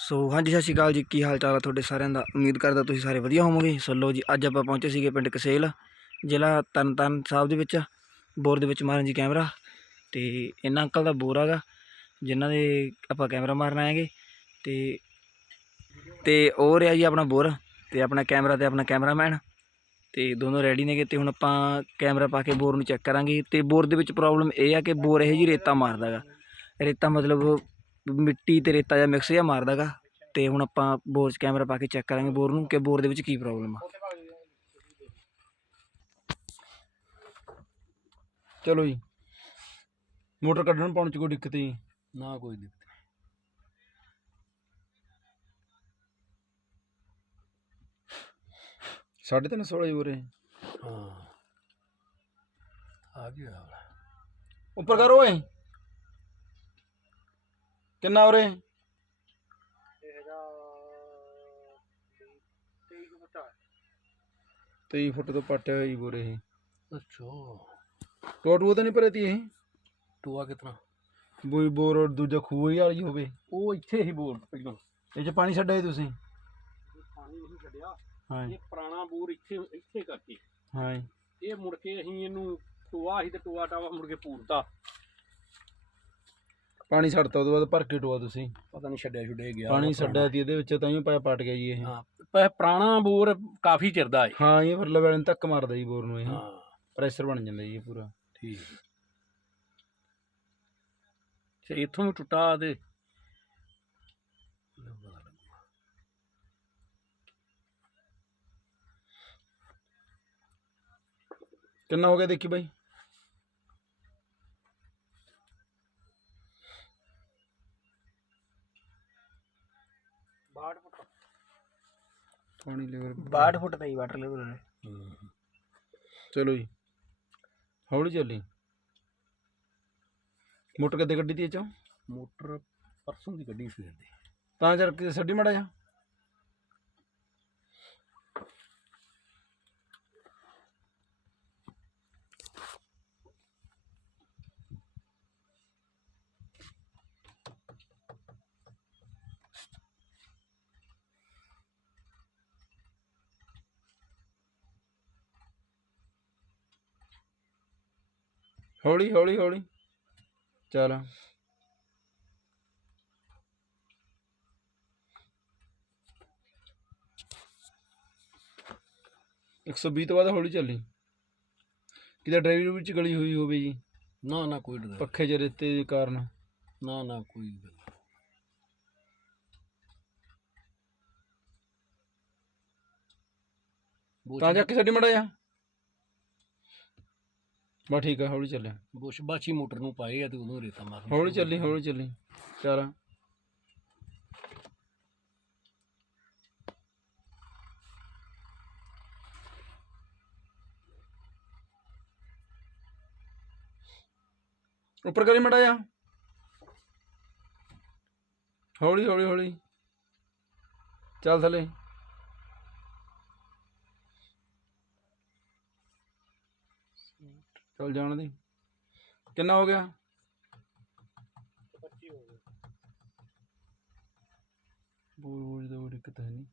ਸੋ ਹਾਂਜੀ, ਸਤਿ ਸ਼੍ਰੀ ਅਕਾਲ ਜੀ। ਕੀ ਹਾਲ ਚਾਲ ਆ ਤੁਹਾਡੇ ਸਾਰਿਆਂ ਦਾ? ਉਮੀਦ ਕਰਦਾ ਤੁਸੀਂ ਸਾਰੇ ਵਧੀਆ ਹੋਵੋਗੇ। ਸੋ ਲੋ ਜੀ, ਅੱਜ ਆਪਾਂ ਪਹੁੰਚੇ ਸੀਗੇ ਪਿੰਡ ਕਸੇਲ, ਜ਼ਿਲ੍ਹਾ ਤਰਨਤਾਰਨ ਸਾਹਿਬ ਦੇ ਵਿੱਚ, ਬੋਰ ਦੇ ਵਿੱਚ ਮਾਰਨ ਜੀ ਕੈਮਰਾ। ਤੇ ਇਹਨਾਂ ਅੰਕਲ ਦਾ ਬੋਰ ਹੈਗਾ ਜਿਨ੍ਹਾਂ ਦੇ ਆਪਾਂ ਕੈਮਰਾ ਮਾਰਨ ਆਏਗੇ ਤੇ ਤੇ ਉਹ ਰਿਹਾ ਜੀ ਆਪਣਾ ਬੋਰ, ਤੇ ਆਪਣਾ ਕੈਮਰਾ ਤੇ ਆਪਣਾ ਕੈਮਰਾਮੈਨ। ਤੇ ਦੋਨੋਂ ਰੈਡੀ ਨੇਗੇ ਤੇ ਹੁਣ ਆਪਾਂ ਕੈਮਰਾ ਪਾ ਕੇ ਬੋਰ ਨੂੰ ਚੈੱਕ ਕਰਾਂਗੇ। ਤੇ ਬੋਰ ਦੇ ਵਿੱਚ ਪ੍ਰੋਬਲਮ ਇਹ ਆ ਕਿ ਬੋਰ ਇਹ ਜੀ ਰੇਤਾ ਮਾਰਦਾ ਗਾ ਰੇਤਾ ਮਤਲਬ ਮਿੱਟੀ ਤੇ ਰੇਤਾ ਜਿਹਾ ਮਿਕਸ ਜਿਹਾ ਮਾਰਦਾ ਗਾ ਤੇ ਹੁਣ ਆਪਾਂ ਬੋਰ 'ਚ ਕੈਮਰਾ ਪਾ ਕੇ ਚੈੱਕ ਕਰਾਂਗੇ ਬੋਰ ਨੂੰ ਕਿ ਬੋਰ ਦੇ ਵਿੱਚ ਕੀ ਪ੍ਰੋਬਲਮ ਆ। ਚਲੋ ਜੀ। ਮੋਟਰ ਕੱਢਣ ਪਾਉਣ 'ਚ ਕੋਈ ਦਿੱਕਤ ਨਹੀਂ। ਨਾ ਕੋਈ ਦਿੱਕਤ। ਸਾਢੇ ਤਿੰਨ ਸੌ ਜੀ ਉਰੇ ਹਾਂ। ਆ ਗਿਆ ਉੱਪਰ ਕਰ ਓਏ। ਕਿੰਨਾ ਉਰੇ? ਤੇਈ ਫੁੱਟ ਤੋਂ ਪੱਟਿਆ ਜੀ ਬੋਰੇ ਇਹ। ਅੱਛਾ। ਟੋਟੂ ਤਾਂ ਨਹੀਂ ਭਰੇ ਤੀ ਇਹ? ਟੋਆ ਕਿਤਨਾ? ਬੋਈ ਬੋਰ ਔਰ ਦੂਜਾ ਖੂਹ ਹੀ ਵਾਲੀ ਹੋਵੇ। ਉਹ ਇੱਥੇ ਹੀ ਬੋਰ ਪਹਿਲਾਂ। ਇਹ ਚ ਪਾਣੀ ਛੱਡਿਆ ਜੀ ਤੁਸੀਂ? ਪਾਣੀ ਨਹੀਂ ਛੱਡਿਆ। ਹਾਂ ਇਹ ਪੁਰਾਣਾ ਬੋਰ ਇੱਥੇ ਇੱਥੇ ਕਰਕੇ। ਹਾਂ ਇਹ ਮੁੜ ਕੇ ਅਸੀਂ ਇਹਨੂੰ ਟੋਆ ਹੀ ਤੇ ਟੋਆ ਟਾਵਾ ਮੁੜ ਕੇ ਪੂਰਤਾ। ਪਾਣੀ ਛੱਡਤਾ ਉਹਦੇ ਬਾਅਦ ਭਰ ਕੇ ਟੋਆ ਤੁਸੀਂ। ਪਤਾ ਨਹੀਂ ਛੱਡਿਆ ਛੁੱਡਿਆ ਗਿਆ ਪਾਣੀ ਛੱਡਿਆ ਤੀ ਇਹਦੇ ਵਿੱਚ ਤਾਂ ਹੀ ਪਾਇਆ ਪਟ ਗਿਆ ਜੀ ਇਹ। ਹਾਂ ਪਰ ਪੁਰਾਣਾ ਬੋਰ ਕਾਫੀ ਚਿਰ ਦਾ ਹੈ ਹਾਂ ਇਹ ਫਿਰ ਲਵੇਲ ਨੂੰ ਧੱਕ ਮਾਰਦਾ ਜੀ ਬੋਰ ਨੂੰ ਇਹ। ਹਾਂ। ਪ੍ਰੈਸ਼ਰ ਬਣ ਜਾਂਦਾ ਜੀ ਇਹ ਪੂਰਾ। ਠੀਕ। ਤੇ ਇੱਥੋਂ ਵੀ ਟੁੱਟਾ ਤੇ। ਕਿੰਨਾ ਹੋ ਗਿਆ ਦੇਖੀ ਬਾਈ? 62 ਫੁੱਟ ਦਾ ਹੀ ਵਾਟਰ ਲੈਵਲ ਹੈ। ਚਲੋ ਜੀ। ਹੌਲੀ ਚੱਲੀ। ਮੋਟਰ ਕਿੱਦੇ ਗੱਡੀ ਇਹ ਚੋਂ? ਮੋਟਰ ਪਰਸੋਂ ਦੀ ਗੱਡੀ ਦੀ ਤਾਂ ਜਰ ਕੇ ਛੱਡੀ ਮੜਾ ਜਾ ਹੌਲੀ ਹੌਲੀ ਹੌਲੀ। ਚੱਲ। ਇੱਕ ਸੌ ਵੀਹ ਤੋਂ ਬਾਅਦ ਹੌਲੀ ਚੱਲੀ। ਕਿਤੇ ਡਰਾਈਵਰ ਵਿੱਚ ਗਲੀ ਹੋਈ ਹੋਵੇ ਜੀ। ਨਾ ਨਾ ਕੋਈ ਡਰ ਪੱਖੇ ਚ ਰੇਤੇ ਦੇ ਕਾਰਨ। ਨਾ ਨਾ ਕੋਈ ਗੱਲ ਤਾਂ ਜਾ ਕੇ ਛੱਡੀ ਮੜਾ ਜਾ ਬਾ ਠੀਕ ਆ ਹੌਲੀ ਚੱਲਿਆ। ਬੁਸ਼ ਬਾਛੀ ਮੋਟਰ ਨੂੰ ਪਾਏ ਆ ਤੇ ਉਦੋਂ ਰੇਤਾ ਮਾਰਨੀ ਹੌਲੀ ਚੱਲੀ ਹੌਲੀ ਚੱਲੀ। ਚੱਲ। ਉੱਪਰ ਕਰੀ ਮੜਾ ਜਾ। ਹੌਲੀ ਹੌਲੀ ਹੌਲੀ। ਚੱਲ ਥੱਲੇ। ਚੱਲ ਜਾਣ ਦੇ। ਕਿੰਨਾ ਹੋ ਗਿਆ? ਬੋਲ ਬੋਲ ਦਾ ਕੋਈ ਦਿੱਕਤ ਹੈ ਨਹੀਂ।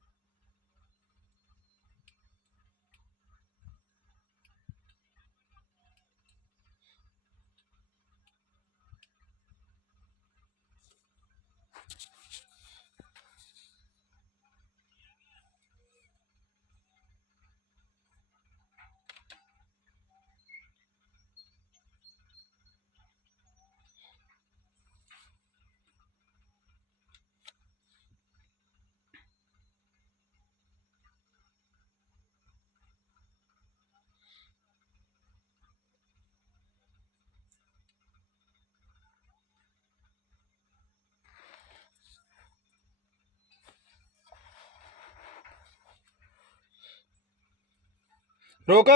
ਰੋਕ।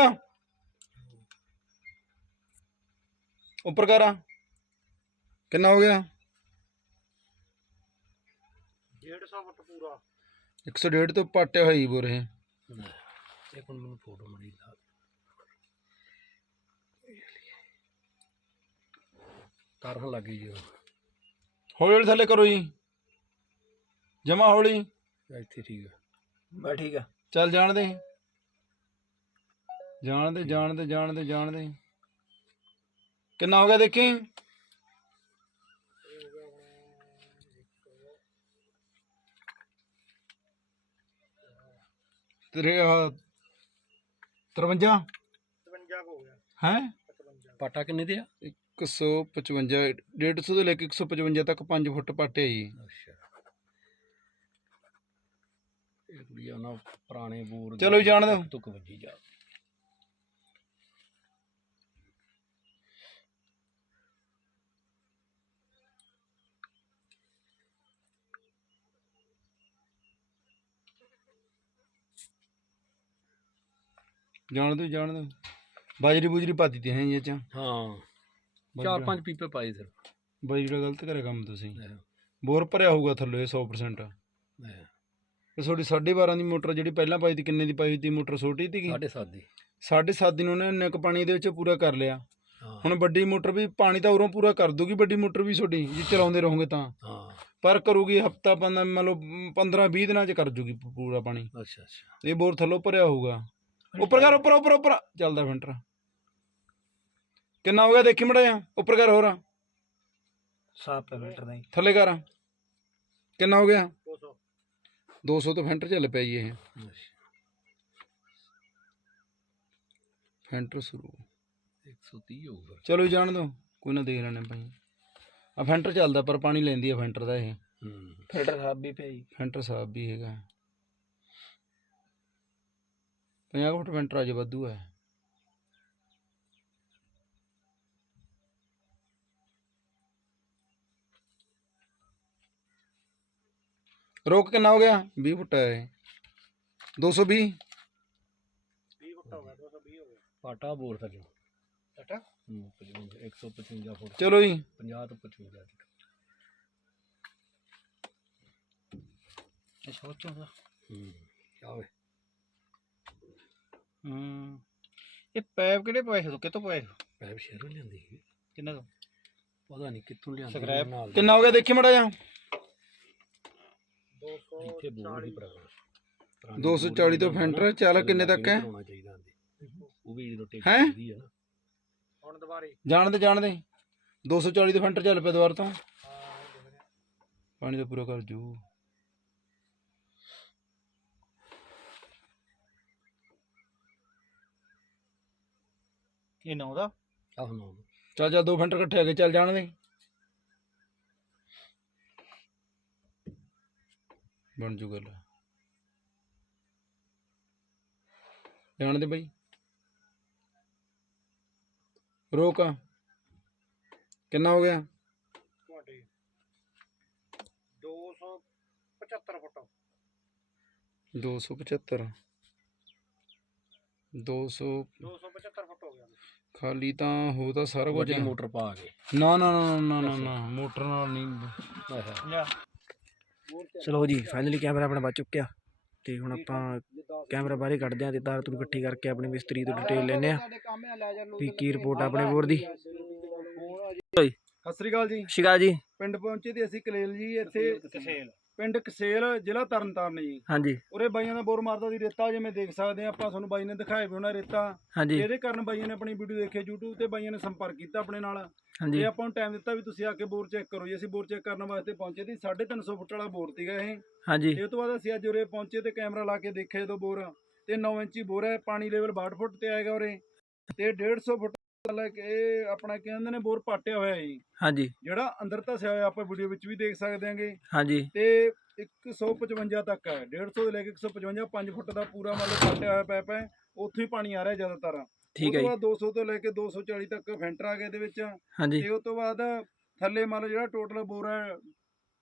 ਉੱਪਰ ਕਰ। ਕਿੰਨਾ ਹੋ ਗਿਆ? 150 ਫੁੱਟ ਪੂਰਾ। 101 ਤੋਂ ਪਾਟਿਆ ਹੋਈ ਬੋਰੇ। ਇੱਕ ਹੁਣ ਮੈਨੂੰ ਫੋਟੋ ਮੜੀ ਲਾ। ਕਰਨ ਲੱਗੀ ਜੀ। ਉਹ। ਹੌਲੀ ਹੌਲੀ ਥੱਲੇ ਕਰੋ ਜੀ। ਜਮਾ ਹੌਲੀ। ਇੱਥੇ ਠੀਕ ਆ। ਬਸ ਠੀਕ ਆ। ਚੱਲ ਜਾਣ ਦੇ। ਜਾਣ ਦੇ ਜਾਣ ਦੇ ਜਾਣ ਦੇ ਜਾਣ ਦੇ ਕਿੰਨਾ ਹੋ ਗਿਆ ਦੇਖੀ? ਤੇਰੇ 53 ਹੈ ਪਾਟਾ ਕਿੰਨੇ ਦੇ ਆ? 155 150 ਤੋਂ ਲੈ ਕੇ 155 ਤੱਕ 5 ਫੁੱਟ ਪਾਟੇ ਜੀ ਅੱਛਾ। ਇਹ ਕੁੜੀਆਂ ਨਾ ਪੁਰਾਣੇ ਬੋਰ ਚਲੋ ਜਾਣ। ਤੁਕ ਵੱਜੀ ਜਾ। ਜਾਣ ਦੋ ਜਾਣ ਦੋ ਬਾਜਰੀ ਬੂਜਰੀ ਪਾਤੀ ਤੀ ਹੈ ਇਹ ਚ। ਹਾਂ। ਚਾਰ ਬਾਜਰਾ- ਪੰਜ ਪੀਪੇ ਪਾਏ ਸਰ ਬਾਈ ਜਿਹੜਾ ਗਲਤ ਕਰਿਆ ਕੰਮ ਤੁਸੀਂ। ਬੋਰ ਭਰਿਆ ਹੋਊਗਾ ਥੱਲੇ 100% ਤੇ ਤੁਹਾਡੀ 12.5 ਦੀ ਮੋਟਰ ਜਿਹੜੀ ਪਹਿਲਾਂ ਪਾਈ ਤੀ ਕਿੰਨੇ ਦੀ ਪਾਈ ਤੀ ਮੋਟਰ ਛੋਟੀ ਸੀਗੀ? ਸਾਢੇ ਸੱਤ ਦੀ। ਸਾਢੇ ਸੱਤ ਦਿਨ ਉਹਨੇ ਇੰਨੇ ਕੁ ਪਾਣੀ ਦੇ ਵਿੱਚ ਪੂਰਾ ਕਰ ਲਿਆ। ਹਾਂ। ਹੁਣ ਵੱਡੀ ਮੋਟਰ ਵੀ ਪਾਣੀ ਤਾਂ ਉਰੋਂ ਪੂਰਾ ਕਰ ਦੂਗੀ ਵੱਡੀ ਮੋਟਰ ਵੀ ਤੁਹਾਡੀ ਜੇ ਚਲਾਉਂਦੇ ਰਹੋਗੇ ਤਾਂ। ਹਾਂ। ਪਰ ਕਰੂਗੀ ਹਫਤਾ ਪੰਦਾ ਮੰਨ ਲਓ 15 20 ਦਿਨਾਂ ਚ ਕਰ ਜੂਗੀ ਪੂਰਾ ਪਾਣੀ। ਅੱਛਾ ਅੱਛਾ। ਇਹ ਬੋਰ ਥੱਲੋਂ ਭਰਿਆ ਹੋਊਗਾ। ਉੱਪਰ ਕਰ ਉੱਪਰ ਉੱਪਰ ਉੱਪਰ। ਚੱਲਦਾ ਫਿੰਟਰ। ਕਿੰਨਾ ਹੋ ਗਿਆ ਦੇਖੀ ਮੜਾ ਜਾ ਉੱਪਰ ਕਰ ਹੋਰ। ਸਾਫ਼ ਹੈ ਫਿਲਟਰ ਦਾ ਜੀ ਥੱਲੇ ਕਰ। ਕਿੰਨਾ ਹੋ ਗਿਆ? 200 200 ਤੋਂ ਫੈਂਟਰ ਚੱਲ ਪਿਆ ਜੀ ਇਹ। ਫੈਂਟਰ ਸ਼ੁਰੂ। 130 ਹੋਊਗਾ ਚਲੋ ਜਾਣ ਦੋ ਕੋਈ ਨਾ ਦੇਖ ਲੈਣੇ ਭਾਈ ਆ ਫੈਂਟਰ ਚੱਲਦਾ ਪਰ ਪਾਣੀ ਲੈਂਦੀ ਆ ਫੈਂਟਰ ਦਾ ਇਹ। ਹੂੰ। ਫਿਲਟਰ ਸਾਫ਼ ਵੀ ਪਿਆ ਜੀ। ਫੈਂਟਰ ਸਾਹਿਬ ਵੀ ਹੈਗਾ। 50 ਫੁੱਟ ਫੈਂਟਰ ਅਜੇ ਵਾਧੂ ਹੈ ਰੋਕ ਕਿੰਨਾ ਹੋ ਗਿਆ 20 ਫੁੱਟ ਹੈ ਇਹ। 220 ਪਾਟਾ ਬੋਰ ਤਾਂ ਜੋ ਪਾਟਾ ਹੂੰ 55 155 ਫੁੱਟ ਚਲੋ ਜੀ 50 ਤੋਂ 55 ਤੱਕ ਇਹ ਸੋਚੋ ਦਾ ਹੂੰ। ਹੂੰ ਇਹ ਪੈਪ ਕਿਹੜੇ ਪਏ ਸੀ? ਕਿਤੋਂ ਪਏ ਪੈਪ ਸ਼ੇਰੋਂ ਲਿਆਂਦੀ ਸੀ। ਕਿੰਨਾ ਤੋਂ ਪਤਾ ਨਹੀਂ ਕਿੱਥੋਂ ਲਿਆਂਦੀ ਸਕ੍ਰੈਪ? ਨਾਲ ਦੀ। ਕਿੰਨਾ ਹੋ ਗਿਆ? ਦੇਖੀ ਮੜਾ ਜਾ ਇੱਥੇ ਬੋਰ ਹੀ ਪੁਰਾਣਾ 240 ਤੋਂ ਫੈਂਟਰ। ਚੱਲ ਕਿੰਨੇ ਤੱਕ ਹੈ? ਉਹ ਵੀ ਜਦੋਂ ਟੇਕ ਹੈਂ? ਹੁਣ ਦੁਬਾਰੇ। ਜਾਣ ਦੇ ਜਾਣ ਦੇ 240 ਤੋਂ ਫੈਂਟਰ ਚੱਲ ਪਿਆ ਦੁਬਾਰਾ ਤੋਂ। ਪਾਣੀ ਤਾਂ ਪੂਰਾ ਕਰ ਜੂ। ਇਹ ਨੌ ਦਾ ਆਹ ਨਾ ਚੱਲ ਚੱਲ ਦੋ ਫੈਂਟਰ ਇਕੱਠੇ ਆ ਗਏ ਚੱਲ ਜਾਣ ਦੇ। ਬਣ ਜੂ ਗੱਲ। ਜਾਣ ਦੇ ਬਾਈ। ਰੋਕ। ਕਿੰਨਾ ਹੋ ਗਿਆ? ਤੁਹਾਡੇ 275 ਫੁੱਟ। 275 200 275 ਫੁੱਟ ਹੋ ਗਿਆ ਖਾਲੀ ਤਾਂ ਹੋ ਤਾਂ ਸਾਰਾ ਕੁਝ ਵੱਡੀ। ਮੋਟਰ ਪਾ ਕੇ। ਨਾ ਨਾ ਨਾ ਨਾ ਨਾ ਨਾ ਮੋਟਰ ਨਾਲ ਨਹੀਂ। ਆਹਾ ਚਲੋ ਜੀ ਫਾਈਨਲੀ ਕੈਮਰਾ ਆਪਣਾ ਬਚ ਚੁੱਕਿਆ। ਤੇ ਹੁਣ ਆਪਾਂ ਕੈਮਰਾ ਬਾਹਰ ਹੀ ਕੱਢਦੇ ਆਂ ਤੇ ਤਾਰ ਤੂਰ ਇਕੱਠੀ ਕਰਕੇ ਆਪਣੇ ਮਿਸਤਰੀ ਤੋਂ ਡਿਟੇਲ ਲੈਨੇ ਆ ਵੀ ਕੀ ਰਿਪੋਰਟ ਆਪਣੇ ਬੋਰ ਦੀ? ਸਤਿ ਸ੍ਰੀ ਅਕਾਲ ਜੀ। ਸ਼ਿਕਾ ਜੀ। ਪਿੰਡ ਪਹੁੰਚੇ ਤੇ ਅਸੀਂ ਕਲੇਲ ਜੀ ਇੱਥੇ ਪਿੰਡ ਕਸੇਲ ਜ਼ਿਲ੍ਹਾ ਤਰਨਤਾਰਨ ਜੀ। ਹਾਂਜੀ। ਉਰੇ ਬਾਈਆਂ ਦਾ ਬੋਰ ਮਾਰਦਾ ਦੀ ਰੇਤਾ ਜਿਵੇਂ ਦੇਖ ਸਕਦੇ ਆ ਆਪਾਂ ਤੁਹਾਨੂੰ ਬਾਈ ਨੇ ਦਿਖਾਇਆ ਵੀ ਹੋਣਾ ਰੇਤਾ। ਹਾਂਜੀ। ਇਹਦੇ ਕਾਰਨ ਬਾਈਆਂ ਨੇ ਆਪਣੀ ਵੀਡੀਓ ਦੇਖੀ YouTube ਤੇ ਬਾਈਆਂ ਨੇ ਸੰਪਰਕ ਕੀਤਾ ਆਪਣੇ ਨਾਲ। ਹਾਂਜੀ। ਤੇ ਆਪਾਂ ਨੂੰ ਟਾਈਮ ਦਿੱਤਾ ਵੀ ਤੁਸੀਂ ਆ ਕੇ ਬੋਰ ਚੈੱਕ ਕਰੋ। ਜੀ ਅਸੀਂ ਬੋਰ ਚੈੱਕ ਕਰਨ ਵਾਸਤੇ ਪਹੁੰਚੇ ਸੀ 350 ਫੁੱਟ ਵਾਲਾ ਬੋਰ ਸੀਗਾ ਇਹ। ਹਾਂਜੀ। ਇਹ ਤੋਂ ਬਾਅਦ ਅਸੀਂ ਅੱਜ ਉਰੇ ਪਹੁੰਚੇ ਤੇ ਕੈਮਰਾ ਲਾ ਕੇ ਦੇਖਿਆ ਜਦੋਂ ਬੋਰ। ਤੇ 9 ਇੰਚੀ ਬੋਰ ਹੈ ਪਾਣੀ ਲੈਵਲ 62 ਫੁੱਟ ਤੇ ਆਏਗਾ ਉਰੇ। ਤੇ 150 ਫੁੱਟ ਮਤਲਬ ਕਿ ਇਹ ਆਪਣਾ ਕਹਿੰਦੇ ਨੇ ਬੋਰ ਪਾਟਿਆ ਹੋਇਆ ਜੀ। ਹਾਂਜੀ। ਜਿਹੜਾ ਅੰਦਰ ਧਸਿਆ ਹੋਇਆ ਆਪਾਂ ਵੀਡੀਓ ਵਿੱਚ ਵੀ ਦੇਖ ਸਕਦੇ ਹਾਂਗੇ। ਹਾਂਜੀ। ਤੇ 155 ਤੱਕ ਹੈ। 150 ਤੋਂ ਲੈ ਕੇ 155 5 ਫੁੱਟ ਦਾ ਪੂਰਾ ਮਤਲਬ ਪਾਟਿਆ ਹੋਇਆ ਪੈਪ ਹੈ। ਉੱਥੋਂ ਹੀ ਪਾਣੀ ਆ ਰਿਹਾ ਜ਼ਿਆਦਾਤਰ। ਠੀਕ ਹੈ ਜੀ। ਬਾਅਦ 200 ਤੋਂ ਲੈ ਕੇ 240 ਤੱਕ ਫੈਂਟਰ ਆ ਗਿਆ ਇਹਦੇ ਵਿੱਚ। ਹਾਂਜੀ। ਤੇ ਉਸ ਤੋਂ ਬਾਅਦ ਥੱਲੇ ਮੰਨ ਲਓ ਜਿਹੜਾ ਟੋਟਲ ਬੋਰ ਹੈ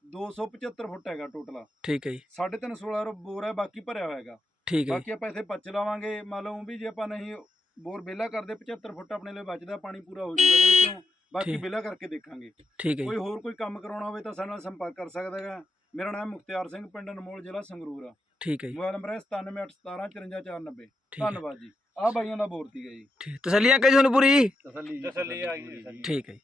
275 ਫੁੱਟ ਹੈਗਾ ਟੋਟਲ ਠੀਕ ਹੈ ਜੀ। 316 ਬੋਰ ਹੈ ਬਾਕੀ ਭਰਿਆ ਹੋਇਆ ਹੈਗਾ। ਠੀਕ ਹੈ ਬਾਕੀ ਆਪਾਂ ਇੱਥੇ ਪੱਚ ਲਾਵਾਂਗੇ। ਮੰਨ ਲਓ ਵੀ ਜੇ ਆਪਾਂ ਨਹੀਂ ਬੋਰ ਵਿਹਲਾ ਕਰਦੇ 75 ਫੁੱਟ ਆਪਣੇ ਲਈ ਬਚਦਾ ਪਾਣੀ ਪੂਰਾ ਹੋ ਜੂਗਾ ਇਹਦੇ ਵਿੱਚੋਂ। ਬਾਕੀ ਠੀਕ। ਵਿਹਲਾ ਕਰਕੇ ਦੇਖਾਂਗੇ। ਠੀਕ ਹੈ ਕੋਈ ਜੀ ਹੋਰ ਕੋਈ ਕੰਮ ਕਰਾਉਣਾ ਹੋਵੇ ਤਾਂ ਸਾਡੇ ਨਾਲ ਸੰਪਰਕ ਕਰ ਸਕਦਾ ਹੈਗਾ। ਮੇਰਾ ਨਾਮ ਮੁਖਤਿਆਰ ਸਿੰਘ ਪਿੰਡ ਅਨਮੋਲ ਜ਼ਿਲ੍ਹਾ ਸੰਗਰੂਰ ਆ। ਠੀਕ ਹੈ ਜੀ। ਮੋਬਾਈਲ ਨੰਬਰ ਹੈ 9781745490 ਠੀਕ ਹੈ। ਧੰਨਵਾਦ ਜੀ। ਆਹ ਬਾਈਆਂ ਦਾ ਬੋਰ ਸੀਗਾ ਜੀ। ਠੀਕ। ਤਸੱਲੀਆਂ ਕਰੀ ਤੁਹਾਨੂੰ ਪੂਰੀ? ਤਸੱਲੀ ਤਸੱਲੀ ਆ ਗਈ ਠੀਕ ਹੈ ਜੀ।